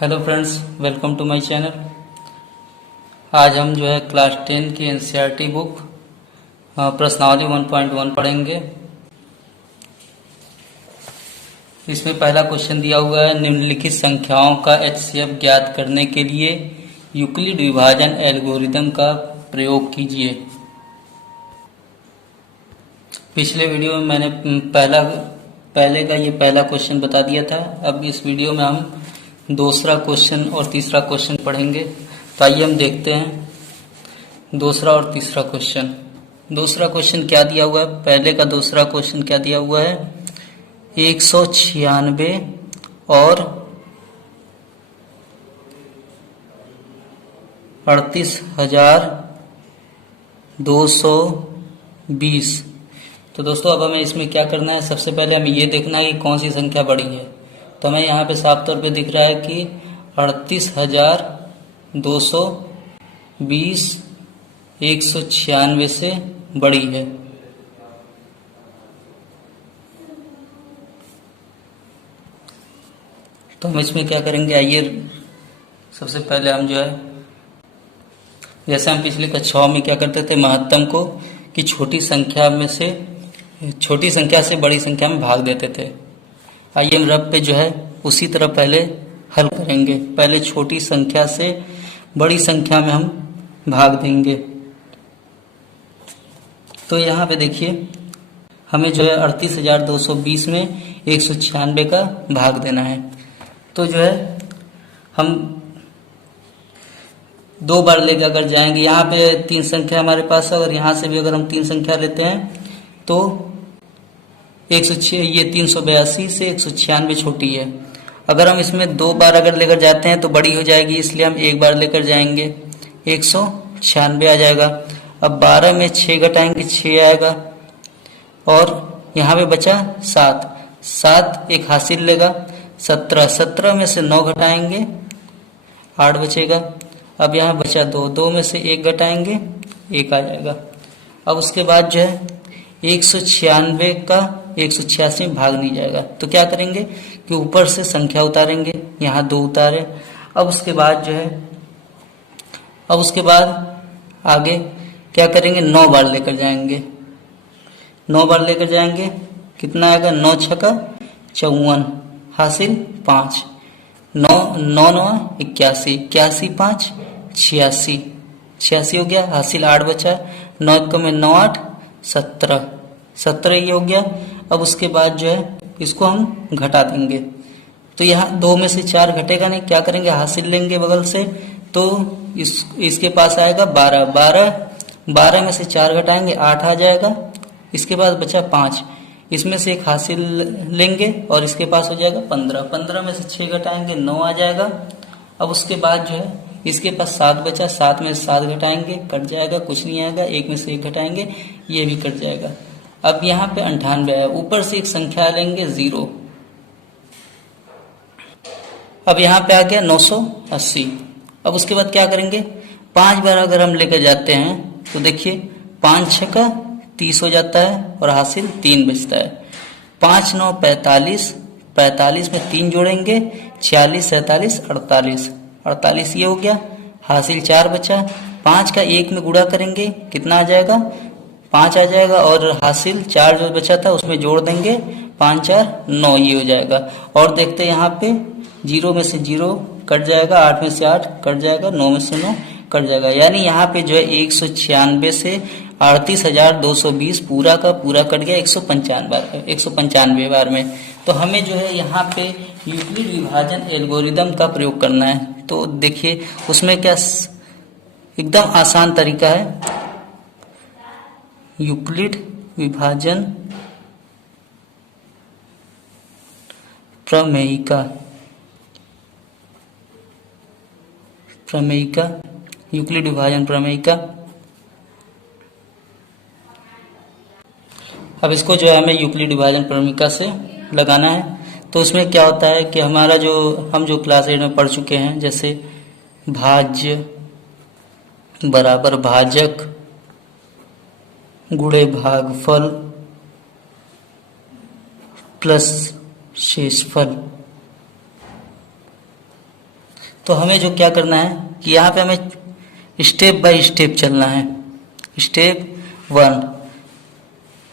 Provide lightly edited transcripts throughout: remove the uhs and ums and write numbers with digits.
Hello friends, welcome to my channel. आज हम जो है क्लास 10 की एनसीईआरटी बुक प्रश्नावली 1.1 पढ़ेंगे। इसमें पहला क्वेश्चन दिया हुआ है, निम्नलिखित संख्याओं का एचसीएफ ज्ञात करने के लिए यूक्लिड विभाजन एल्गोरिदम का प्रयोग कीजिए। पिछले वीडियो में मैंने पहले का ये पहला क्वेश्चन बता दिया था। अब इस वीडियो में हम दूसरा क्वेश्चन और तीसरा क्वेश्चन पढ़ेंगे। तो आइए हम देखते हैं दूसरा और तीसरा क्वेश्चन। दूसरा क्वेश्चन क्या दिया हुआ है, पहले का दूसरा क्वेश्चन क्या दिया हुआ है, 196 और 38,220। तो दोस्तों अब हमें इसमें क्या करना है, सबसे पहले हमें ये देखना है कि कौन सी संख्या बड़ी है। तो हमें यहाँ पे साफ तौर पे दिख रहा है कि 38,220 196 से बड़ी है। तो हम इसमें क्या करेंगे, आइए सबसे पहले हम जो है, जैसे हम पिछले कक्षाओं में क्या करते थे, महत्तम को कि छोटी संख्या से बड़ी संख्या में भाग देते थे। आइए हम रब पे जो है उसी तरह पहले हल करेंगे। पहले छोटी संख्या से बड़ी संख्या में हम भाग देंगे। तो यहाँ पे देखिए, हमें जो है 38,220 में 196 का भाग देना है। तो जो है हम दो बार लेकर अगर जाएंगे, यहाँ पे तीन संख्या हमारे पास है, और यहाँ से भी अगर हम तीन संख्या लेते हैं तो 106, ये 382 से 196 छोटी है। अगर हम इसमें दो बार अगर लेकर जाते हैं तो बड़ी हो जाएगी, इसलिए हम एक बार लेकर जाएंगे, 196 आ जाएगा। अब 12 में 6 घटाएंगे, 6 आएगा, और यहाँ पे बचा 7 एक हासिल लेगा, 17 में से 9 घटाएंगे, 8 बचेगा। अब यहाँ बचा 2 में से 1 घटाएंगे, 1 आ जाएगा। अब उसके बाद जो है 196 का 186 में भाग नहीं जाएगा, तो क्या करेंगे कि ऊपर से संख्या उतारेंगे, यहाँ 2 उतारे। अब उसके बाद जो है, अब उसके बाद आगे क्या करेंगे, 9 बार लेकर जाएंगे। 9 बार लेकर जाएंगे, कितना आएगा, 9 छक्का 54, हासिल 5, 9 9 81, 81 5 86, 86 हो गया, हासिल 8 बचा, 9 1 में 9 8 17 ये हो गया। अब उसके बाद जो है इसको हम घटा देंगे, तो यहाँ 2 में से 4 घटेगा नहीं, क्या करेंगे, हासिल लेंगे बगल से, तो इसके पास आएगा 12 में से 4 घटाएंगे, 8 आ जाएगा। इसके बाद बचा 5, इसमें से एक हासिल लेंगे और इसके पास हो जाएगा 15 में से 6 घटाएंगे, 9 आ जाएगा। अब उसके बाद जो है इसके पास 7 बचा, 7 में से 7 घटाएंगे, कट जाएगा, कुछ नहीं आएगा, 1 में से 1 घटाएंगे, ये भी कट जाएगा। अब यहाँ पे 98 है, ऊपर से एक संख्या लेंगे 0। अब यहाँ पे आ गया 980। अब उसके बाद क्या करेंगे, 5 बार अगर हम लेकर जाते हैं तो देखिए 5 6 का 30 हो जाता है और हासिल 3 बचता है। 5 9 45, 45 में 3 जोड़ेंगे, 46 47 48 ये हो गया, हासिल 4 बचा। 5 का 1 में गुणा करेंगे, कितना आ जाएगा, 5 आ जाएगा, और हासिल 4 जो बचा था उसमें जोड़ देंगे, 5 4 9 ये हो जाएगा। और देखते हैं यहाँ पे 0 में से 0 कट जाएगा, 8 में से 8 कट जाएगा, 9 में से 9 कट जाएगा। यानी यहाँ पे जो है 196 से 38,220 पूरा का पूरा कट गया 195 बार में। तो हमें जो है यहाँ पे यूक्लिड विभाजन एल्गोरिदम का प्रयोग करना है। तो देखिए उसमें क्या एकदम आसान तरीका है, यूक्लिड विभाजन प्रमेयिका, यूक्लिड विभाजन प्रमेयिका। अब इसको जो है हमें यूक्लिड विभाजन प्रमेयिका से लगाना है। तो उसमें क्या होता है कि हमारा हम जो क्लास 8 में पढ़ चुके हैं, जैसे भाज्य बराबर भाजक गुणे भागफल प्लस शेषफल, तो हमें जो क्या करना है कि यहाँ पे हमें स्टेप बाय स्टेप चलना है। स्टेप 1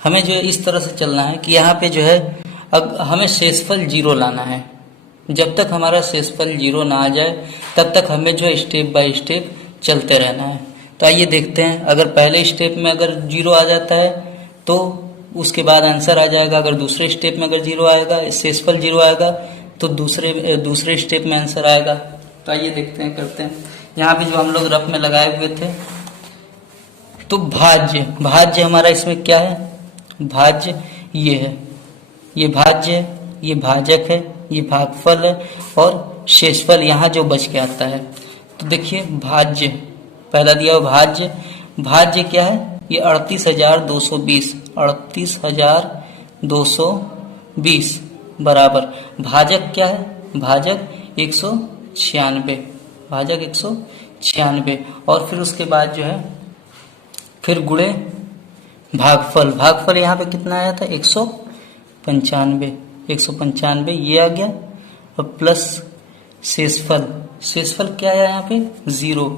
हमें जो है इस तरह से चलना है कि यहाँ पे जो है अब हमें शेषफल 0 लाना है। जब तक हमारा शेषफल 0 ना आ जाए तब तक हमें जो है स्टेप बाय स्टेप चलते रहना है। तो आइए देखते हैं, अगर पहले स्टेप में अगर 0 आ जाता है तो उसके बाद आंसर आ जाएगा। अगर दूसरे स्टेप में अगर 0 आएगा, शेषफल 0 आएगा तो दूसरे स्टेप में आंसर आएगा। तो आइए देखते हैं, करते हैं। यहाँ पे जो हम लोग रफ में लगाए हुए थे, तो भाज्य हमारा इसमें क्या है, भाज्य ये है, ये भाज्य है, ये भाजक है, ये भागफल है और शेषफल यहाँ जो बच के आता है। तो देखिए भाज्य पहला दिया हुआ भाज्य क्या है, ये 38,220 38,220 बराबर भाजक क्या है, भाजक 196 भाजक 196 और फिर उसके बाद जो है फिर गुणे भागफल यहाँ पे कितना आया था 195 ये आ गया और प्लस शेषफल क्या आया यहाँ पे 0,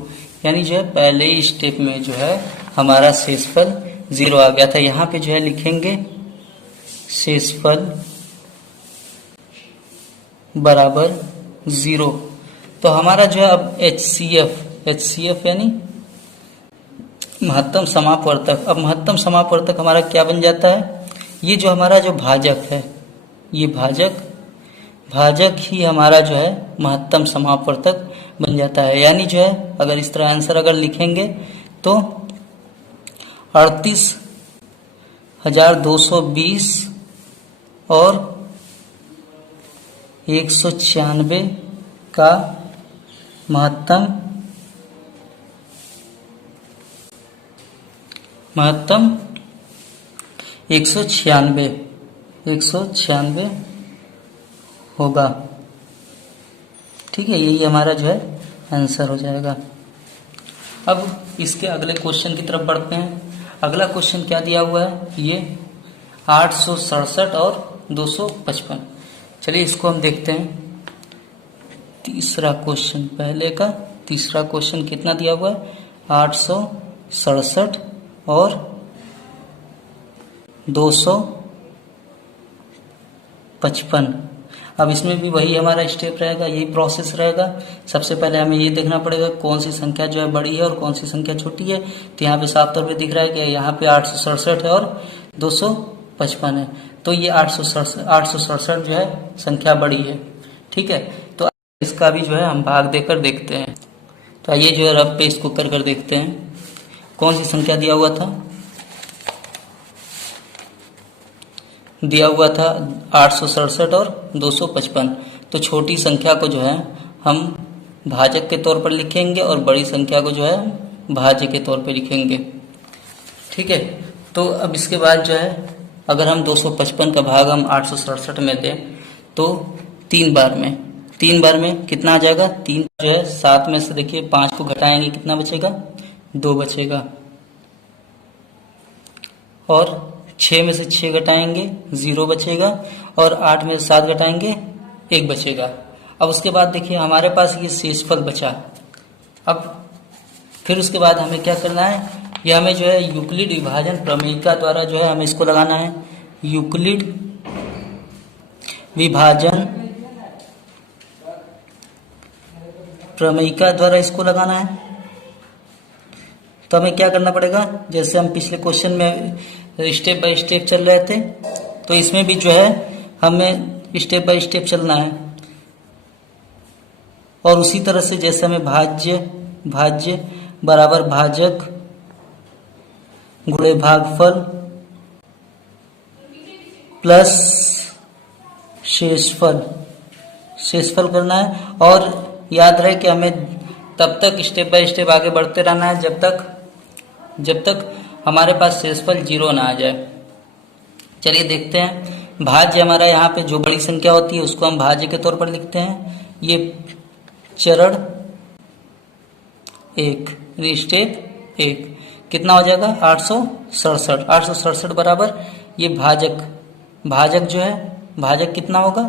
यानी जो है पहले ही स्टेप में जो है हमारा शेषफल 0 आ गया था। यहाँ पे जो है लिखेंगे शेषफल बराबर 0। तो हमारा जो है अब HCF यानी महत्तम समापवर्तक। अब महत्तम समापवर्तक हमारा क्या बन जाता है, ये जो हमारा जो भाजक है, ये भाजक ही हमारा जो है महत्तम समापवर्तक बन जाता है। यानी जो है अगर इस तरह आंसर अगर लिखेंगे तो 38,220 और 196 का महत्तम 196 होगा। ठीक है, यही हमारा जो है आंसर हो जाएगा। अब इसके अगले क्वेश्चन की तरफ बढ़ते हैं। अगला क्वेश्चन क्या दिया हुआ है, ये 867 और 255। चलिए इसको हम देखते हैं। तीसरा क्वेश्चन, पहले का तीसरा क्वेश्चन कितना दिया हुआ है, 867 और 255। अब इसमें भी वही हमारा स्टेप रहेगा, यही प्रोसेस रहेगा। सबसे पहले हमें ये देखना पड़ेगा कौन सी संख्या जो है बड़ी है और कौन सी संख्या छोटी है। तो यहाँ पे साफ तौर पे दिख रहा है कि यहाँ पे 867 है और 255 है, तो ये 867 जो है संख्या बड़ी है। ठीक है, तो इसका भी जो है हम भाग देकर देखते हैं। तो आइए जो है रफ पे इसको कर देखते हैं। कौन सी संख्या दिया हुआ था, 867 और 255। तो छोटी संख्या को जो है हम भाजक के तौर पर लिखेंगे और बड़ी संख्या को जो है भाज्य के तौर पर लिखेंगे। ठीक है, तो अब इसके बाद जो है अगर हम 255 का भाग हम 867 में दें तो 3 बार में कितना आ जाएगा, 3 जो है 7 में से देखिए 5 को घटाएंगे कितना बचेगा, 2 बचेगा। और 6 में से 6 घटाएंगे 0 बचेगा और 8 में से 7 घटाएंगे 1 बचेगा। अब उसके बाद देखिए हमारे पास ये शेषफल बचा। अब फिर उसके बाद हमें क्या करना है, ये हमें जो है यूक्लिड विभाजन प्रमेयिका द्वारा जो है हमें इसको लगाना है। यूक्लिड विभाजन प्रमेयिका द्वारा इसको लगाना है। तो हमें क्या करना पड़ेगा, जैसे हम पिछले क्वेश्चन में स्टेप बाय स्टेप चल रहे थे, तो इसमें भी जो है हमें स्टेप बाय स्टेप चलना है। और उसी तरह से जैसे हमें भाज्य बराबर भाजक गुणे भागफल प्लस शेषफल करना है। और याद रहे कि हमें तब तक स्टेप बाय स्टेप आगे बढ़ते रहना है जब तक हमारे पास शेषफल 0 ना आ जाए। चलिए देखते हैं। भाज्य हमारा यहाँ पे जो बड़ी संख्या होती है उसको हम भाज्य के तौर पर लिखते हैं। ये चरण 1 स्टेप 1 कितना हो जाएगा, 867 बराबर ये भाजक जो है भाजक कितना होगा,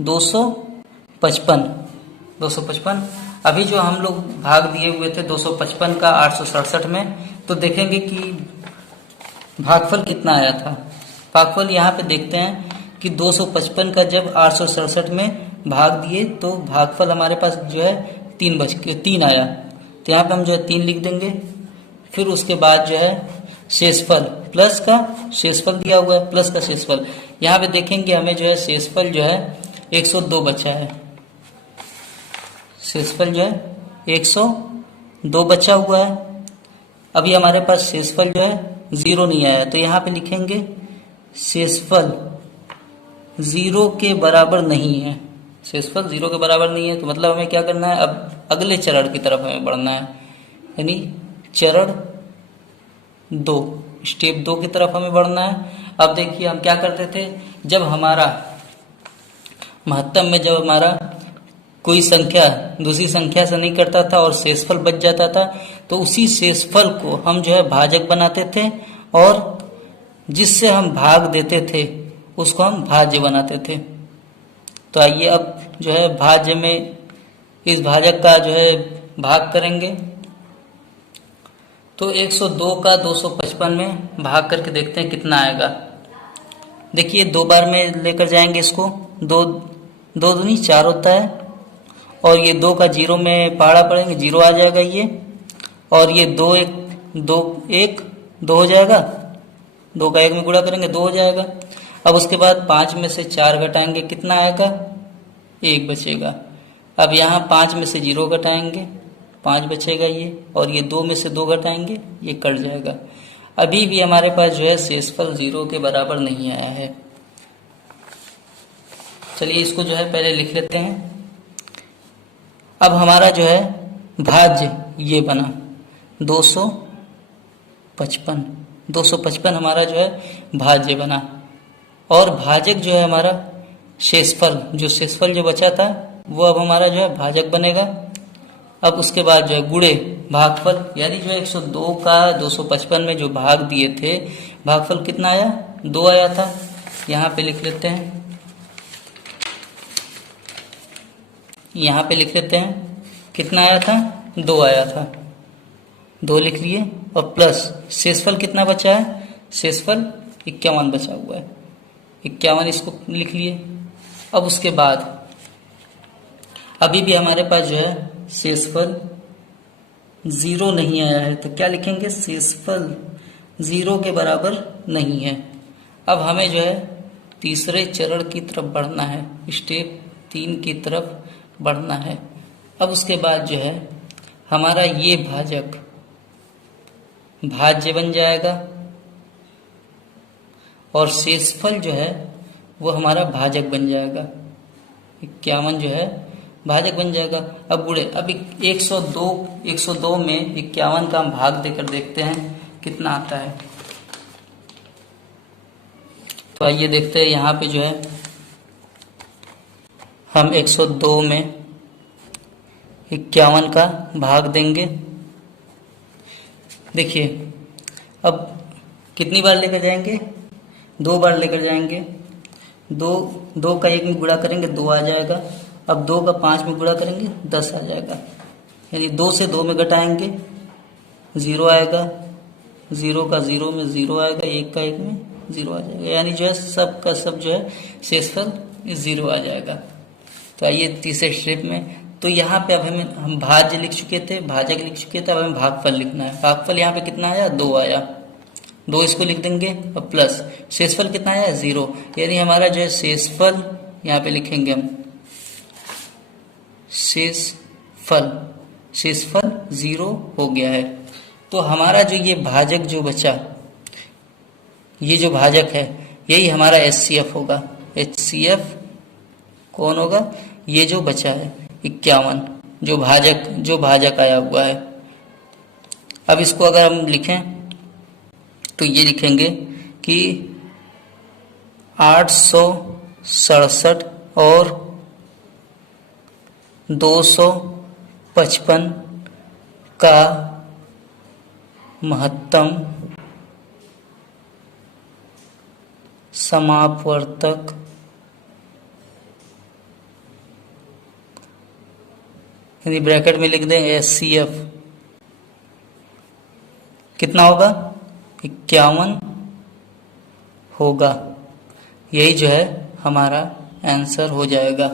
255 अभी जो हम लोग भाग दिए हुए थे 255 का 867 में, तो देखेंगे कि भागफल कितना आया था। भागफल यहाँ पे देखते हैं कि 255 का जब 867 में भाग दिए तो भागफल हमारे पास जो है 3 आया। तो यहाँ पे हम जो है 3 लिख देंगे। फिर उसके बाद जो है शेषफल, प्लस का शेषफल दिया हुआ है, प्लस का शेषफल। यहाँ पे देखेंगे हमें जो है शेषफल जो है 102 बचा है। शेषफल जो है 102 बचा हुआ है। अभी हमारे पास शेषफल जो है 0 नहीं आया, तो यहाँ पे लिखेंगे शेषफल 0 के बराबर नहीं है। शेषफल 0 के बराबर नहीं है तो मतलब हमें क्या करना है, अब अगले चरण की तरफ हमें बढ़ना है, यानी चरण 2, स्टेप 2 की तरफ हमें बढ़ना है। अब देखिए हम क्या करते थे, जब हमारा महत्तम में जब हमारा कोई संख्या दूसरी संख्या से नहीं करता था और शेषफल बच जाता था, तो उसी शेषफल को हम जो है भाजक बनाते थे और जिससे हम भाग देते थे उसको हम भाज्य बनाते थे। तो आइए अब जो है भाज्य में इस भाजक का जो है भाग करेंगे। तो 102 का 255 में भाग करके देखते हैं कितना आएगा। देखिए 2 बार में लेकर जाएंगे इसको, 2 दूनी 4 होता है और ये 2 का 0 में पहाड़ा पड़ेंगे, 0 आ जाएगा ये। और ये 2 1 2 हो जाएगा, 2 का 1 में गुणा करेंगे 2 हो जाएगा। अब उसके बाद 5 में से 4 घटाएंगे, कितना आएगा, 1 बचेगा। अब यहाँ 5 में से 0 घटाएंगे, 5 बचेगा ये, और ये 2 में से 2 घटाएंगे, ये कट जाएगा। अभी भी हमारे पास जो है शेषफल 0 के बराबर नहीं आया है। चलिए इसको जो है पहले लिख लेते हैं। अब हमारा जो है भाज्य ये बना 255 हमारा जो है भाज्य बना, और भाजक जो है हमारा शेषफल, जो शेषफल जो बचा था वो अब हमारा जो है भाजक बनेगा। अब उसके बाद जो है गुणे भागफल, यानी जो है 102 का 255 में जो भाग दिए थे, भागफल कितना आया, 2 आया था। यहाँ पे लिख लेते हैं, यहाँ पे लिख लेते हैं कितना आया था, 2 आया था, 2 लिख लिए। और प्लस शेषफल कितना बचा है, शेषफल 51 बचा हुआ है, 51 इसको लिख लिए। अब उसके बाद अभी भी हमारे पास जो है शेषफल 0 नहीं आया है, तो क्या लिखेंगे, शेषफल 0 के बराबर नहीं है। अब हमें जो है तीसरे चरण की तरफ बढ़ना है, स्टेप 3 की तरफ बढ़ना है। अब उसके बाद जो है हमारा ये भाजक भाज्य बन जाएगा और शेषफल जो है वो हमारा भाजक बन जाएगा, 51 जो है भाजक बन जाएगा। अब गुणे, अब 102 में 51 का हम भाग देकर देखते हैं कितना आता है। तो आइए देखते हैं, यहाँ पे जो है हम 102 में 51 का भाग देंगे। देखिए अब कितनी बार लेकर जाएंगे, 2 बार लेकर जाएंगे। 2 का 1 में गुणा करेंगे 2 आ जाएगा। अब 2 का 5 में गुणा करेंगे 10 आ जाएगा, यानी 2 से 2 में घटाएंगे 0 आएगा, 0 का 0 में 0 आएगा, 1 का 1 में 0 आ जाएगा, यानी जो है सब का सब जो है शेषफल 0 आ जाएगा। तो आइए तीसरे स्टेप में, तो यहाँ पे अब हम भाज्य लिख चुके थे, भाजक लिख चुके थे, अब हमें भागफल लिखना है। भागफल यहाँ पे कितना आया, 2 आया, 2 इसको लिख देंगे और प्लस शेषफल कितना आया, 0, यानी हमारा जो है शेषफल यहाँ पे लिखेंगे हम शेषफल 0 हो गया है। तो हमारा जो ये भाजक जो बचा, ये जो भाजक है यही हमारा HCF होगा। HCF कौन होगा, ये जो बचा है 51, जो भाजक आया हुआ है। अब इसको अगर हम लिखें तो ये लिखेंगे कि 867 और 255 का महत्तम समापवर्तक यानी ब्रैकेट में लिख दें HCF, कितना होगा 51 होगा। यही जो है हमारा आंसर हो जाएगा।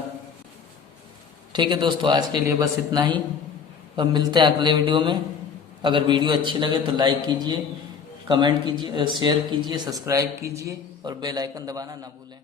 ठीक है दोस्तों, आज के लिए बस इतना ही। अब मिलते हैं अगले वीडियो में। अगर वीडियो अच्छी लगे तो लाइक कीजिए, कमेंट कीजिए, शेयर कीजिए, सब्सक्राइब कीजिए और बेल आइकन दबाना ना भूलें।